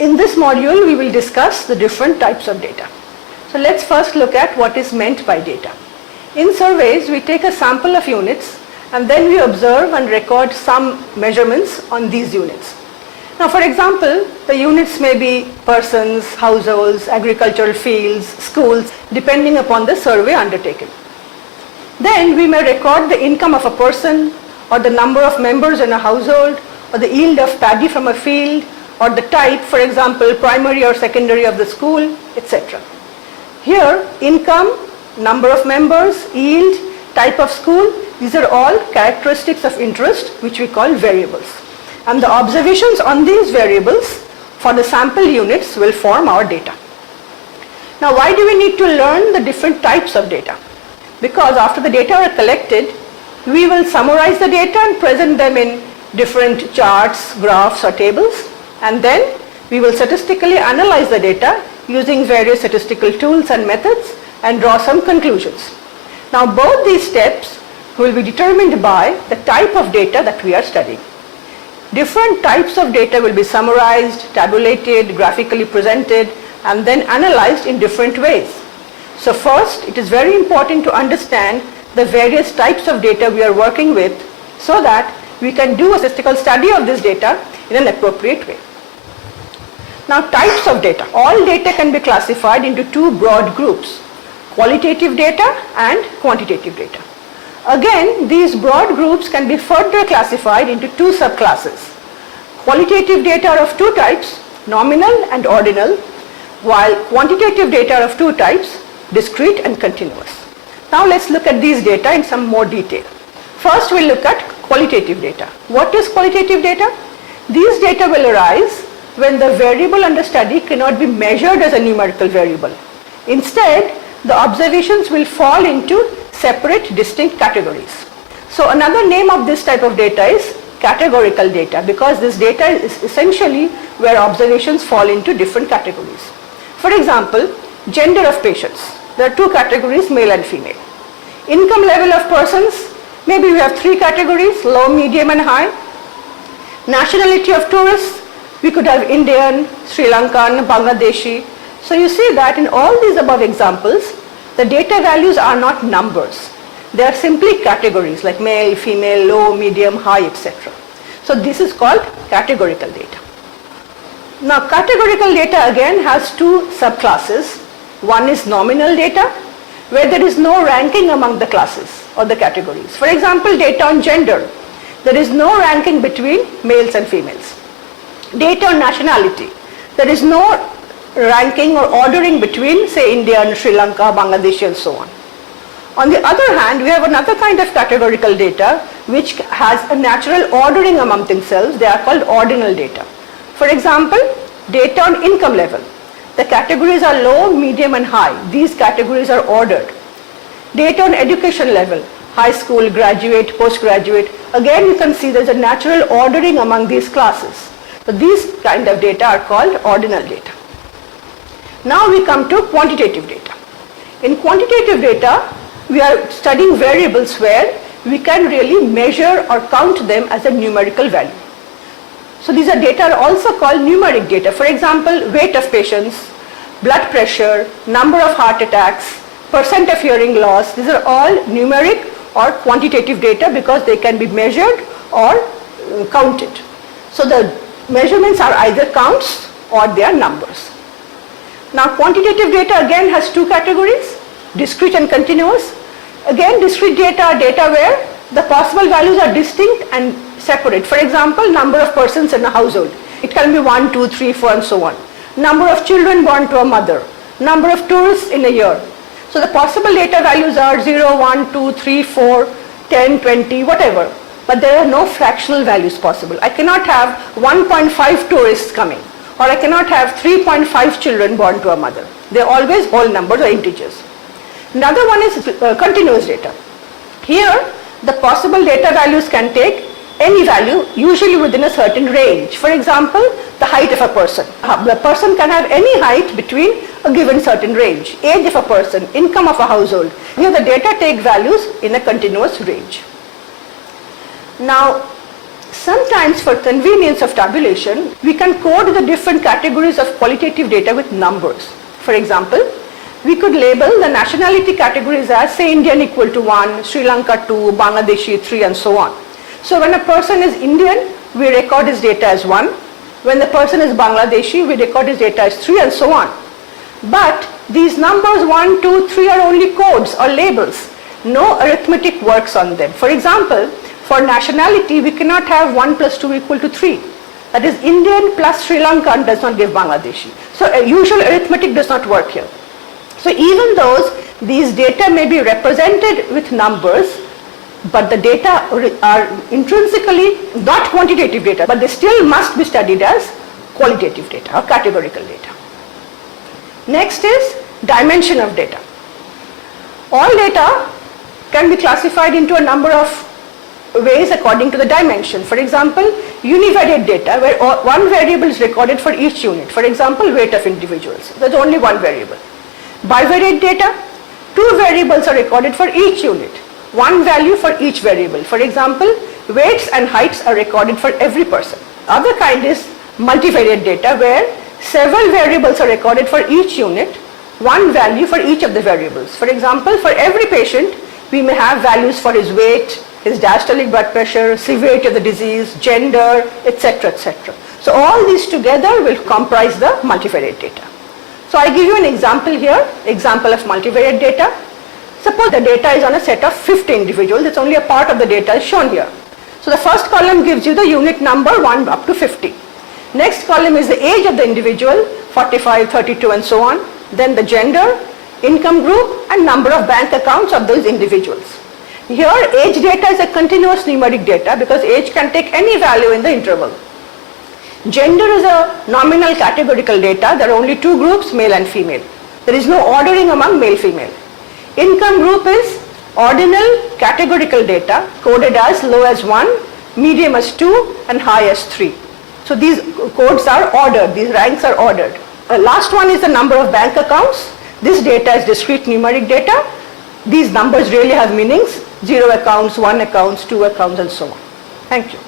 In this module, we will discuss the different types of data. So let's first look at what is meant by data. In surveys, we take a sample of units and then we observe and record some measurements on these units. Now, for example, the units may be persons, households, agricultural fields, schools, depending upon the survey undertaken. Then we may record the income of a person, or the number of members in a household, or the yield of paddy from a field, or the type, for example, primary or secondary of the school, etc. Here, income, number of members, yield, type of school, these are all characteristics of interest which we call variables. And the observations on these variables for the sample units will form our data. Now, why do we need to learn the different types of data? Because after the data are collected, we will summarize the data and present them in different charts, graphs or tables, and then we will statistically analyze the data using various statistical tools and methods and draw some conclusions. Now, both these steps will be determined by the type of data that we are studying. Different types of data will be summarized, tabulated, graphically presented, and then analyzed in different ways. So first, it is very important to understand the various types of data we are working with so that we can do a statistical study of this data in an appropriate way. Now, types of data. All data can be classified into two broad groups, qualitative data and quantitative data. Again, these broad groups can be further classified into two subclasses. Qualitative data are of two types, nominal and ordinal, while quantitative data are of two types, discrete and continuous. Now let's look at these data in some more detail. First, we'll look at qualitative data. What is qualitative data? These data will arise when the variable under study cannot be measured as a numerical variable. Instead, the observations will fall into separate, distinct categories. So another name of this type of data is categorical data, because this data is essentially where observations fall into different categories. For example, gender of patients. There are two categories, male and female. Income level of persons, maybe we have three categories, low, medium and high. Nationality of tourists, we could have Indian, Sri Lankan, Bangladeshi. So you see that in all these above examples, the data values are not numbers. They are simply categories like male, female, low, medium, high, etc. So this is called categorical data. Now, categorical data again has two subclasses. One is nominal data, where there is no ranking among the classes or the categories. For example, data on gender. There is no ranking between males and females. Data on nationality. There is no ranking or ordering between, say, India and Sri Lanka, Bangladesh and so on. On the other hand, we have another kind of categorical data which has a natural ordering among themselves. They are called ordinal data. For example, data on income level. The categories are low, medium and high. These categories are ordered. Data on education level, high school, graduate, postgraduate. Again, you can see there is a natural ordering among these classes. So these kind of data are called ordinal data. Now we come to quantitative data. In quantitative data, we are studying variables where we can really measure or count them as a numerical value. So these are data are also called numeric data. For example, weight of patients, blood pressure, number of heart attacks, percent of hearing loss. These are all numeric or quantitative data because they can be measured or counted. So the measurements are either counts or they are numbers. Now, quantitative data again has two categories, discrete and continuous. Again, discrete data are data where the possible values are distinct and separate. For example, number of persons in a household. It can be 1, 2, 3, 4 and so on. Number of children born to a mother. Number of tourists in a year. So the possible data values are 0, 1, 2, 3, 4, 10, 20, whatever. But there are no fractional values possible. I cannot have 1.5 tourists coming, or I cannot have 3.5 children born to a mother. They are always whole numbers or integers. Another one is continuous data. Here, the possible data values can take any value, usually within a certain range. For example, the height of a person. The person can have any height between a given certain range. Age of a person, income of a household. Here the data take values in a continuous range. Now, Sometimes for convenience of tabulation, we can code the different categories of qualitative data with numbers. For example, we could label the nationality categories as, say, Indian equal to 1, Sri Lanka 2, Bangladeshi 3, and so on. So when a person is Indian, we record his data as 1. When the person is Bangladeshi, we record his data as 3, and so on. But these numbers 1, 2, 3 are only codes or labels. No arithmetic works on them. For example, for nationality, we cannot have 1 plus 2 equal to 3. That is, Indian plus Sri Lankan does not give Bangladeshi. So usual arithmetic does not work here. So even though these data may be represented with numbers, but the data are intrinsically not quantitative data, but they still must be studied as qualitative data or categorical data. Next is dimension of data. All data can be classified into a number of ways according to the dimension. For example, univariate data, where one variable is recorded for each unit. For example, weight of individuals. There's only one variable. Bivariate data, two variables are recorded for each unit. One value for each variable. For example, weights and heights are recorded for every person. Other kind is multivariate data, where several variables are recorded for each unit, one value for each of the variables. For example, for every patient, we may have values for his weight, his diastolic blood pressure, severity of the disease, gender, etc., etc. So all these together will comprise the multivariate data. So I give you an example here, example of multivariate data. Suppose the data is on a set of 50 individuals, it's only a part of the data is shown here. So the first column gives you the unit number 1 up to 50. Next column is the age of the individual, 45, 32 and so on. Then the gender, income group and number of bank accounts of those individuals. Here age data is a continuous numeric data because age can take any value in the interval. Gender is a nominal categorical data. There are only two groups, male and female. There is no ordering among male-female. Income group is ordinal categorical data coded as low as 1, medium as 2 and high as 3. So these codes are ordered, these ranks are ordered. Last one is the number of bank accounts. This data is discrete numeric data. These numbers really have meanings, 0 accounts, 1 accounts, 2 accounts and so on. Thank you.